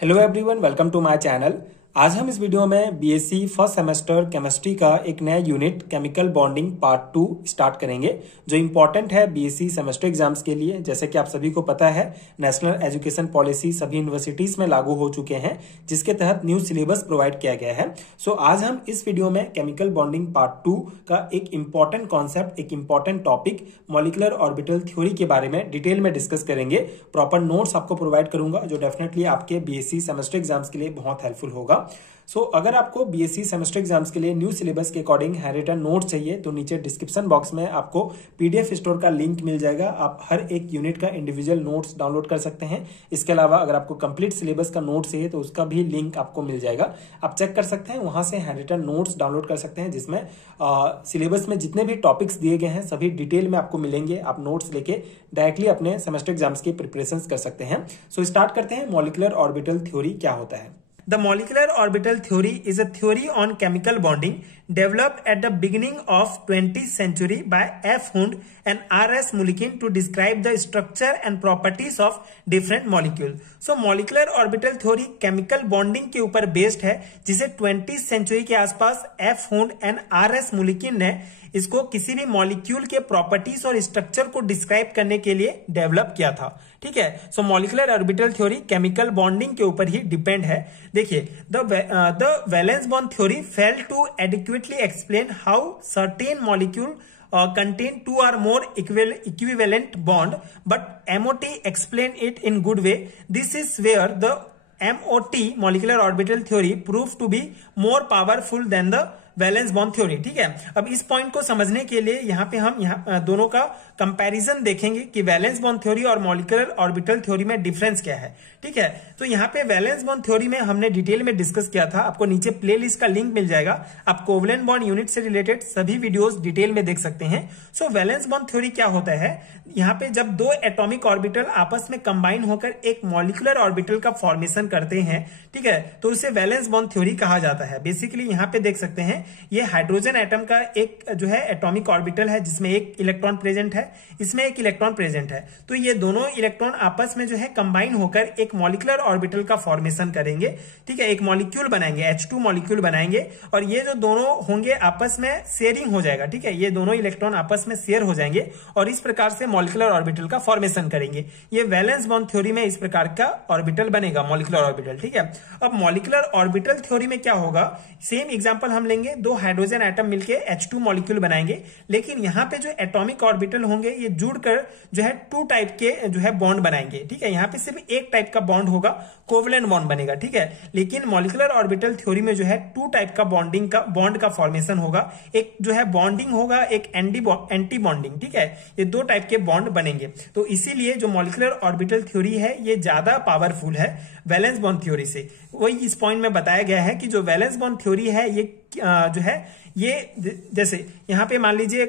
Hello everyone, welcome to my channel. आज हम इस वीडियो में बीएससी फर्स्ट सेमेस्टर केमिस्ट्री का एक नया unit chemical bonding part 2 start करेंगे, जो इंपॉर्टेंट है बीएससी सेमेस्टर एग्जाम्स के लिए। जैसे कि आप सभी को पता है, नेशनल एजुकेशन पॉलिसी सभी यूनिवर्सिटीज में लागू हो चुके हैं, जिसके तहत न्यू सिलेबस प्रोवाइड किया गया है। सो आज हम इस वीडियो में केमिकल बॉन्डिंग पार्ट 2 का एक इंपॉर्टेंट कॉन्सेप्ट, एक important topic molecular orbital theory के बारे में डिटेल में डिस्कस करेंगे। प्रॉपर नोट्स आपको प्रोवाइड करूंगा, जो डेफिनेटली आपके बीएससी सेमेस्टर एग्जाम्स के लिए बहुत हेल्पफुल होगा। अगर आपको बीएससी सेमेस्टर एग्जाम्स के लिए न्यू सिलेबस के अकॉर्डिंग हैंडरिटन नोट चाहिए तो नीचे डिस्क्रिप्शन बॉक्स में आपको पीडीएफ स्टोर का लिंक मिल जाएगा। आप हर एक यूनिट का इंडिविजुअल नोट्स डाउनलोड कर सकते हैं। इसके अलावा अगर आपको कंप्लीट सिलेबस का नोट चाहिए तो उसका भी लिंक आपको मिल जाएगा, आप चेक कर सकते हैं। वहां से हैंडरिटन नोट्स डाउनलोड कर सकते हैं, जिसमें सिलेबस में जितने भी टॉपिक्स दिए गए हैं सभी डिटेल में आपको मिलेंगे। आप नोट्स लेके डायरेक्टली अपने सेमेस्टर एग्जाम्स की प्रिपरेशन कर सकते हैं। स्टार्ट करते हैं। मॉलिक्यूलर ऑर्बिटल थ्योरी क्या होता है? The molecular orbital theory is a theory on chemical bonding developed at the beginning of 20th century by F. Hund and R.S. Mulliken to describe the structure and properties of different molecules. So molecular orbital theory chemical bonding के ऊपर based है, जिसे 20th century के आसपास F. Hund and R.S. Mulliken ने इसको किसी भी मॉलिक्यूल के प्रॉपर्टीज और स्ट्रक्चर को डिस्क्राइब करने के लिए डेवलप किया था। ठीक है, so molecular orbital theory chemical bonding के ऊपर ही डिपेंड है। देखिए, the valence bond theory fail to adequately explain how certain molecule contain two or more equivalent bond, but MOT explain it in good way. This is where the MOT molecular orbital theory proved to be more powerful than the valence bond theory. ठीक है, अब इस point को समझने के लिए यहाँ पे हम दोनों का कंपैरिजन देखेंगे कि वैलेंस बॉन्ड थ्योरी और मॉलिक्यूलर ऑर्बिटल थ्योरी में डिफरेंस क्या है। ठीक है, तो यहाँ पे वैलेंस बॉन्ड थ्योरी में हमने डिटेल में डिस्कस किया था। आपको नीचे प्लेलिस्ट का लिंक मिल जाएगा, आप कोवलेंट बॉन्ड यूनिट से रिलेटेड सभी वीडियोस डिटेल में देख सकते हैं। वैलेंस बॉन्ड थ्योरी क्या होता है? यहाँ पे जब दो एटॉमिक ऑर्बिटल आपस में कंबाइन होकर एक मॉलिक्यूलर ऑर्बिटल का फॉर्मेशन करते हैं, ठीक है, तो उसे वैलेंस बॉन्ड थ्योरी कहा जाता है। बेसिकली यहाँ पे देख सकते हैं, ये हाइड्रोजन एटम का एक जो है एटॉमिक ऑर्बिटल है, जिसमें एक इलेक्ट्रॉन प्रेजेंट है, इसमें एक इलेक्ट्रॉन प्रेजेंट है। तो ये दोनों इलेक्ट्रॉन आपस में जो है कंबाइन होकर एक मॉलिक्यूलर ऑर्बिटल का फॉर्मेशन करेंगे। ठीक है, एक मॉलिक्यूल बनाएंगे, H2 मॉलिक्यूल बनाएंगे, और ये जो दोनों होंगे आपस में शेयरिंग हो जाएगा। ठीक है, ये दोनों इलेक्ट्रॉन आपस में शेयर हो जाएंगे और इस प्रकार से मॉलिक्यूलर ऑर्बिटल का फॉर्मेशन करेंगे। ये वैलेंस बॉन्ड थ्योरी में इस प्रकार का ऑर्बिटल बनेगा, मॉलिक्यूलर ऑर्बिटल। ठीक है, अब मॉलिक्यूलर ऑर्बिटल थ्योरी में क्या होगा? सेम एग्जांपल हम लेंगे, दो हाइड्रोजन एटम मिलके H2 मॉलिक्यूल बनाएंगे, लेकिन यहाँ पे जो एटॉमिक ऑर्बिटल होंगे ये जुड़कर जो है टू टाइप के जो है बॉन्ड बनाएंगे। ठीक है, यहाँ पे सिर्फ एक टाइप का बॉन्ड होगा, कोवलेंट बॉन्ड बनेगा। ठीक है, लेकिन मॉलिक्यूलर ऑर्बिटल थ्योरी में जो है टू टाइप का बॉन्ड का फॉर्मेशन होगा। एक जो है बॉन्डिंग होगा, एक एंटी बॉन्डिंग। ठीक है, ये दो टाइप के बॉन्ड बनेंगे। तो इसीलिए जो मॉलिक्यूलर ऑर्बिटल थ्योरी है ये ज्यादा पावरफुल है वैलेंस बॉन्ड थ्योरी से। वही इस पॉइंट में बताया गया है कि जो वैलेंस बॉन्ड थ्योरी है ये जो है ये जैसे यहाँ पे मान लीजिए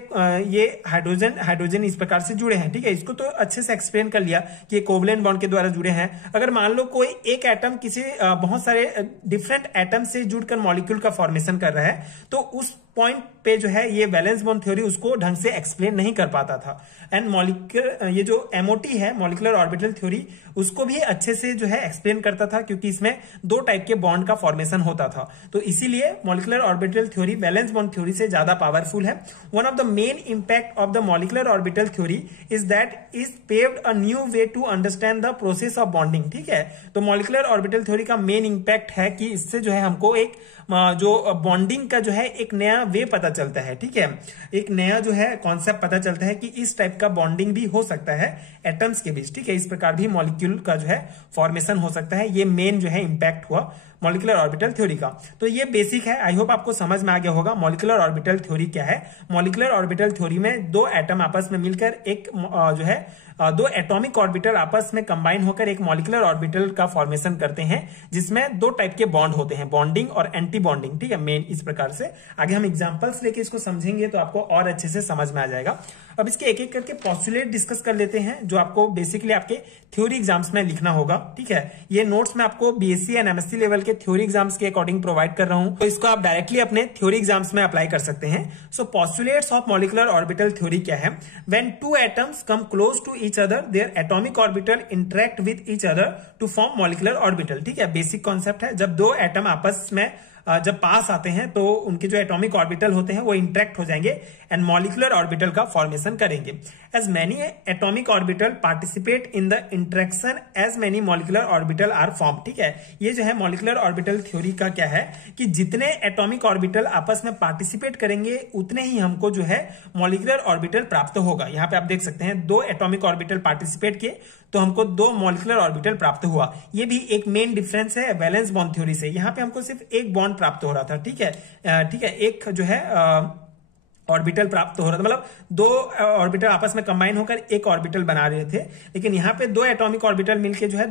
ये हाइड्रोजन इस प्रकार से जुड़े हैं। ठीक है, इसको तो अच्छे से एक्सप्लेन कर लिया कि ये कोवलेंट बॉन्ड के द्वारा जुड़े हैं। अगर मान लो कोई एक एटम किसी बहुत सारे डिफरेंट एटम से जुड़कर मॉलिक्यूल का फॉर्मेशन कर रहा है, तो उस पॉइंट पे जो है ये वैलेंस बॉन्ड थ्योरी उसको ढंग से एक्सप्लेन नहीं कर पाता था। एंड मॉलिक्यूलर ये जो MOT है, मॉलिक्यूलर ऑर्बिटल थ्योरी, उसको भी अच्छे से जो है एक्सप्लेन करता था, क्योंकि इसमें दो टाइप के बॉन्ड का फॉर्मेशन होता था। तो इसीलिए molecular orbital theory valence bond theory से ज्यादा पावरफुल है। One of the main impact of the molecular orbital theory is that is paved a new way to understand the process of bonding. ठीक है, तो मॉलिक्यूलर ऑर्बिटल थ्योरी का main impact है कि इससे जो है हमको एक जो बॉन्डिंग का जो है एक नया वे पता चलता है। ठीक है, एक नया जो है कॉन्सेप्ट पता चलता है कि इस टाइप का बॉन्डिंग भी हो सकता है एटम्स के बीच। ठीक है, इस प्रकार भी मॉलिक्यूल का जो है फॉर्मेशन हो सकता है। ये मेन जो है इंपैक्ट हुआ मॉलिक्यूलर ऑर्बिटल थ्योरी का। तो ये बेसिक है, आई होप आपको समझ में आ गया होगा मॉलिक्यूलर ऑर्बिटल थ्योरी क्या है। मॉलिक्यूलर ऑर्बिटल थ्योरी में दो एटम आपस में मिलकर एक जो है दो एटॉमिक ऑर्बिटल आपस में कंबाइन होकर एक मॉलिक्यूलर ऑर्बिटल का फॉर्मेशन करते हैं, जिसमें दो टाइप के बॉन्ड होते हैं, बॉन्डिंग और एंटी बॉन्डिंग। ठीक है, मेन इस प्रकार से आगे हम एग्जांपल्स लेके इसको समझेंगे तो आपको और अच्छे से समझ में आ जाएगा। अब इसके एक एक करके पोस्टुलेट डिस्कस कर लेते हैं, जो आपको बेसिकली आपके थ्योरी एग्जाम्स में लिखना होगा। ठीक है, ये नोट्स में आपको बीएससी एंड एमएससी लेवल के आपके थ्योरी एग्जाम्स के अकॉर्डिंग प्रोवाइड कर रहा हूं, तो इसको आप डायरेक्टली अपने थ्योरी एग्जाम्स में अप्लाई कर सकते हैं। So postulates of molecular orbital theory क्या है? When two atoms come close to each other their atomic orbital interact with each other to form molecular orbital. ठीक है, बेसिक कॉन्सेप्ट है। जब दो एटम आपस में जब पास आते हैं तो उनके जो एटॉमिक ऑर्बिटल होते हैं वो इंटरेक्ट हो जाएंगे एंड मॉलिक्यूलर ऑर्बिटल का फॉर्मेशन करेंगे। As many atomic orbital participate in the interaction as many molecular orbital are form. ठीक है, ये जो है मॉलिक्यूलर ऑर्बिटल थ्योरी का क्या है कि जितने एटॉमिक ऑर्बिटल आपस में पार्टिसिपेट करेंगे उतने ही हमको जो है मॉलिक्यूलर ऑर्बिटल प्राप्त होगा। यहाँ पे आप देख सकते हैं दो एटॉमिक ऑर्बिटल पार्टिसिपेट किए तो हमको दो मॉलिक्यूलर ऑर्बिटल प्राप्त हुआ। ये भी एक मेन डिफरेंस है वैलेंस बॉन्ड थ्योरी से। यहाँ पे हमको सिर्फ एक बॉन्ड प्राप्त हो रहा था। ठीक है, एक जो है ऑर्बिटल प्राप्त हो रहा था, मतलब दो ऑर्बिटल आपस में कंबाइन होकर एक ऑर्बिटल बना रहे थे। लेकिन यहाँ पे दो एटॉमिक ऑर्बिटल मिलके जो है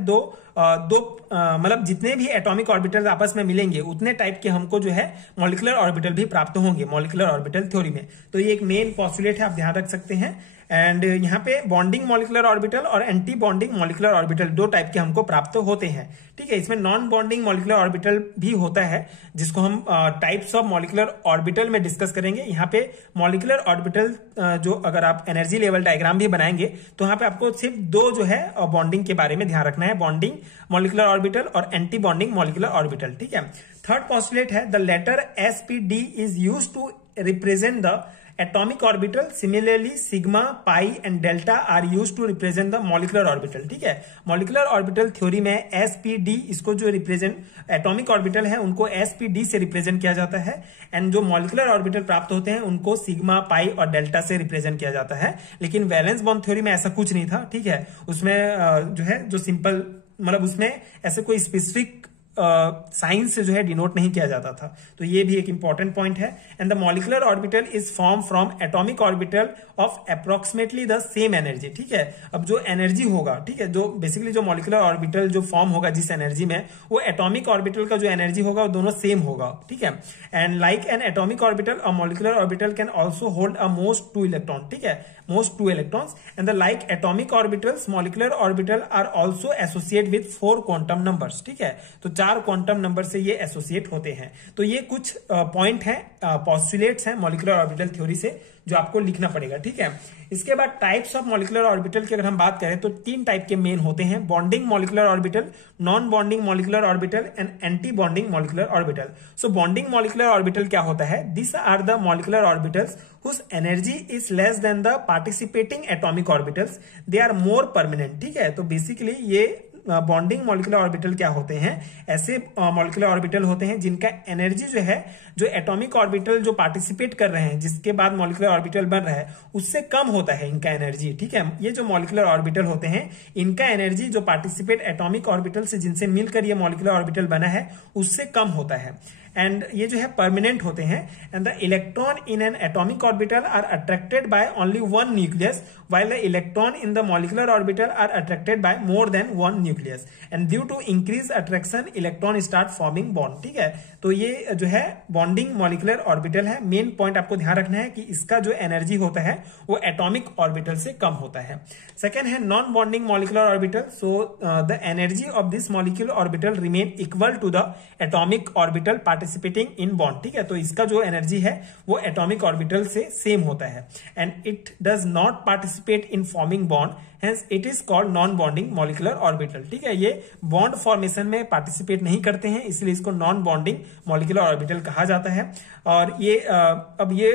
मतलब जितने भी एटॉमिक ऑर्बिटल आपस में मिलेंगे उतने टाइप के हमको जो है मॉलिक्यूलर ऑर्बिटल भी प्राप्त होंगे मॉलिक्यूलर ऑर्बिटल थ्योरी में। तो ये एक मेन पोस्टुलेट है, आप ध्यान रख सकते हैं। एंड यहाँ पे बॉन्डिंग मॉलिक्यूलर ऑर्बिटल और एंटी बॉन्डिंग मॉलिक्यूलर ऑर्बिटल दो टाइप के हमको प्राप्त होते हैं। ठीक है, इसमें नॉन बॉन्डिंग मॉलिक्यूलर ऑर्बिटल भी होता है जिसको हम टाइप्स ऑफ मॉलिक्यूलर ऑर्बिटल में डिस्कस करेंगे। यहाँ पे मॉलिक्यूलर ऑर्बिटल जो अगर आप एनर्जी लेवल डायग्राम भी बनाएंगे तो यहाँ पे आपको सिर्फ दो जो है बॉन्डिंग के बारे में ध्यान रखना है, बॉन्डिंग मॉलिक्यूलर ऑर्बिटल और एंटी बॉन्डिंग मॉलिक्यूलर ऑर्बिटल। ठीक है, थर्ड पोस्टुलेट है the letter sp_d is used to represent the atomic orbital. Similarly, sigma, pi and delta are used to represent the molecular orbital. ठीक है, molecular orbital theory में sp_d इसको जो represent atomic orbital है उनको sp_d से represent किया जाता है एंड जो molecular orbital प्राप्त होते हैं उनको sigma, pi और delta से represent किया जाता है। लेकिन वैलेंस बॉन्ड थ्योरी में ऐसा कुछ नहीं था। ठीक है, उसमें जो है जो सिंपल मतलब उसमें ऐसे कोई स्पेसिफिक साइंस से जो है डिनोट नहीं किया जाता था। तो ये भी एक इंपॉर्टेंट पॉइंट है। And the molecular orbital is form from atomic orbital of approximately the same energy. ठीक है, अब जो एनर्जी होगा, ठीक है, जो बेसिकली जो मॉलिक्यूलर ऑर्बिटल जो फॉर्म होगा जिस एनर्जी में, वो एटॉमिक ऑर्बिटल का जो एनर्जी होगा वो दोनों सेम होगा। ठीक है, and like an atomic orbital a molecular orbital can also hold a most 2 electron. ठीक है, most 2 electrons and the like atomic orbitals molecular orbital are also associate with 4 quantum numbers. ठीक है, तो 4 क्वांटम नंबर से ये associate होते हैं। तो ये कुछ पॉइंट हैं, पोस्टुलेट्स हैं मॉलिक्यूलर ऑर्बिटल थ्योरी से जो आपको लिखना पड़ेगा। ठीक है, इसके बाद टाइप्स ऑफ मॉलिक्यूलर ऑर्बिटल की अगर हम बात करें तो 3 टाइप के मेन होते हैं, bonding molecular orbital, non bonding molecular orbital and anti bonding molecular orbital. So bonding molecular orbital क्या होता है? This are the molecular orbitals whose energy is less than the participating atomic orbitals. They are more permanent. ठीक है, तो basically ये bonding molecular orbital क्या होते हैं? ऐसे मॉलिक्यूलर ऑर्बिटल होते हैं जिनका एनर्जी जो है, जो एटॉमिक ऑर्बिटल जो पार्टिसिपेट कर रहे हैं जिसके बाद मॉलिक्यूलर ऑर्बिटल बन रहा है उससे कम होता है इनका एनर्जी। ठीक है, ये जो मॉलिक्यूलर ऑर्बिटल होते हैं इनका एनर्जी जो पार्टिसिपेट एटॉमिक ऑर्बिटल से जिनसे मिलकर ये मॉलिक्यूलर ऑर्बिटल बना है उससे कम होता है एंड ये जो है परमानेंट होते हैं। And the electron in an atomic orbital are attracted by only 1 nucleus while the electron in the molecular orbital are attracted by more than 1 nucleus and due to increased attraction electron start forming bond। ठीक है, तो ये जो है bonding molecular orbital है। Main point आपको ध्यान रखना है कि इसका जो एनर्जी होता है वो एटॉमिक ऑर्बिटल से कम होता है। सेकेंड है non bonding molecular orbital. So the energy of this molecular orbital remain equal to the atomic orbital participating in bond. ठीक है, तो इसका जो एनर्जी है वो एटॉमिक ऑर्बिटल से सेम होता है and it does not participate in forming bond, hence it is called non bonding molecular orbital। ठीक है, ये बॉन्ड फॉर्मेशन में पार्टिसिपेट नहीं करते हैं इसलिए इसको नॉन बॉन्डिंग मॉलिक्यूलर ऑर्बिटल कहा जाता है। और ये अब ये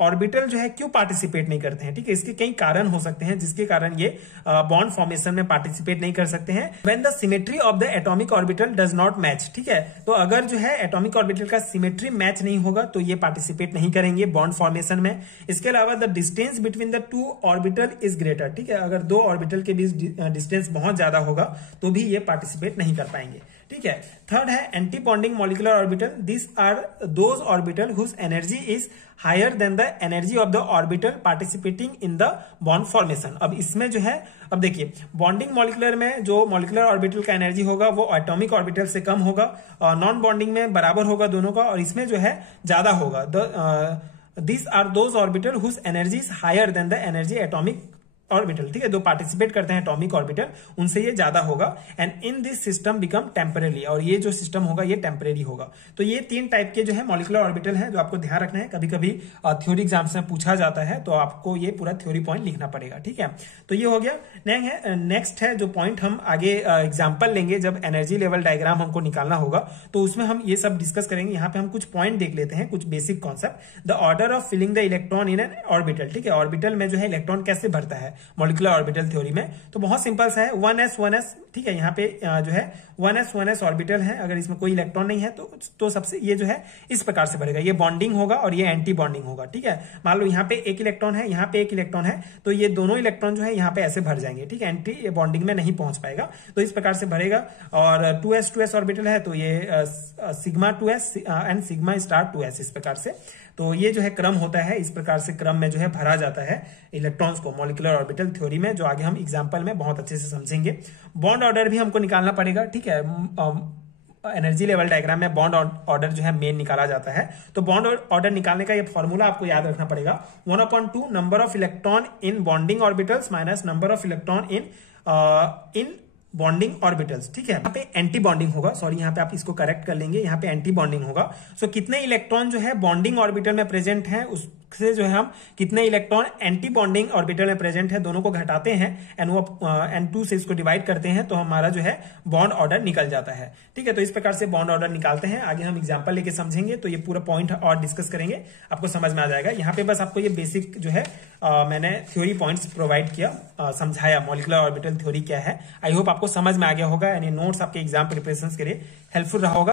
ऑर्बिटल जो है क्यों पार्टिसिपेट नहीं करते हैं? ठीक है, इसके कई कारण हो सकते हैं जिसके कारण ये बॉन्ड फॉर्मेशन में पार्टिसिपेट नहीं कर सकते हैं। When the symmetry of the atomic orbital does not match. ठीक है, तो अगर जो है एटॉमिक ऑर्बिटल का सिमेट्री मैच नहीं होगा तो ये पार्टिसिपेट नहीं करेंगे बॉन्ड फॉर्मेशन में। इसके अलावा the distance between the 2 orbital is greater. ठीक है, अगर 2 ऑर्बिटल के बीच डिस्टेंस बहुत ज्यादा होगा तो भी ये पार्टिसिपेट नहीं कर पाएंगे। ठीक है, थर्ड है anti bonding molecular orbital. This are those orbital whose energy is higher than the energy of the orbital participating in the bond formation. अब इसमें जो है, अब देखिए बॉन्डिंग मॉलिक्यूलर में जो मॉलिक्यूलर ऑर्बिटल का एनर्जी होगा वो एटॉमिक ऑर्बिटल से कम होगा और नॉन बॉन्डिंग में बराबर होगा दोनों का और इसमें जो है ज्यादा होगा। This are those orbital whose energy is higher than the energy atomic orbital, ठीक है, जो पार्टिसिपेट करते हैं एटॉमिक ऑर्बिटल, उनसे ये ज्यादा होगा। And in this system become temporary, और ये जो सिस्टम होगा ये टेम्परेरी होगा। तो ये 3 टाइप के जो है मॉलिक्यूलर ऑर्बिटल है जो आपको ध्यान रखना है। कभी कभी थ्योरी एग्जाम्स में पूछा जाता है, तो आपको ये पूरा थ्योरी पॉइंट लिखना पड़ेगा, ठीक है। तो ये हो गया। नेक्स्ट है जो पॉइंट हम आगे एग्जाम्पल लेंगे जब एनर्जी लेवल डायग्राम हमको निकालना होगा, तो उसमें हम ये सब डिस्कस करेंगे। यहाँ पे हम कुछ पॉइंट देख लेते हैं, कुछ basic concept. The order of filling the electron in an orbital, ठीक है, ऑर्बिटल में जो है इलेक्ट्रॉन कैसे भरता है मॉलिक्यूलर ऑर्बिटल थ्योरी में। तो बहुत सिंपल सा है, 1s, ठीक है, यहाँ पे जो है 1s ऑर्बिटल है। अगर इसमें कोई इलेक्ट्रॉन नहीं है तो सबसे ये जो है इस प्रकार से भरेगा। ये बॉन्डिंग होगा और ये एंटी बॉन्डिंग होगा, ठीक है। मान लो यहाँ पे एक इलेक्ट्रॉन है, यहाँ पे एक इलेक्ट्रॉन है, तो ये दोनों इलेक्ट्रॉन जो है यहाँ पे ऐसे भर जाएंगे, ठीक है, एंटी बॉन्डिंग में नहीं पहुंच पाएगा, तो इस प्रकार से भरेगा। और 2s ऑर्बिटल है, तो ये sigma 2s and sigma star 2s, इस प्रकार से। तो ये जो है क्रम होता है, इस प्रकार से क्रम में जो है भरा जाता है इलेक्ट्रॉन्स को मॉलिक्यूलर ऑर्बिटल थ्योरी में, जो आगे हम एग्जांपल में बहुत अच्छे से समझेंगे। बॉन्ड ऑर्डर भी हमको निकालना पड़ेगा, ठीक है। एनर्जी लेवल डायग्राम में बॉन्ड ऑर्डर जो है मेन निकाला जाता है। तो बॉन्ड ऑर्डर निकालने का ये फॉर्मूला आपको याद रखना पड़ेगा, 1/2 number of electron in bonding orbitals minus number of electron in bonding orbitals, ठीक है। यहाँ पे एंटी बॉन्डिंग होगा, सॉरी, यहाँ पे आप इसको करेक्ट कर लेंगे, यहाँ पे एंटी बॉन्डिंग होगा। सो कितने इलेक्ट्रॉन जो है बॉन्डिंग ऑर्बिटल में प्रेजेंट है, उससे जो है हम कितने इलेक्ट्रॉन एंटी बॉन्डिंग ऑर्बिटल में प्रेजेंट है, दोनों को घटाते हैं एंड वो N2 से इसको डिवाइड करते हैं, तो हमारा जो है बॉन्ड ऑर्डर निकल जाता है, ठीक है। तो इस प्रकार से बॉन्ड ऑर्डर निकालते हैं। आगे हम एग्जाम्पल लेके समझेंगे, तो ये पूरा पॉइंट और डिस्कस करेंगे, आपको समझ में आ जाएगा। यहाँ पे बस आपको ये बेसिक जो है मैंने थ्योरी पॉइंट्स प्रोवाइड किया, समझाया मॉलिक्यूलर ऑर्बिटल थ्योरी क्या है। आई होप आपको समझ में आ गया होगा, यानी नोट्स आपके एग्जाम प्रिपरेशन के लिए हेल्पफुल रहा होगा।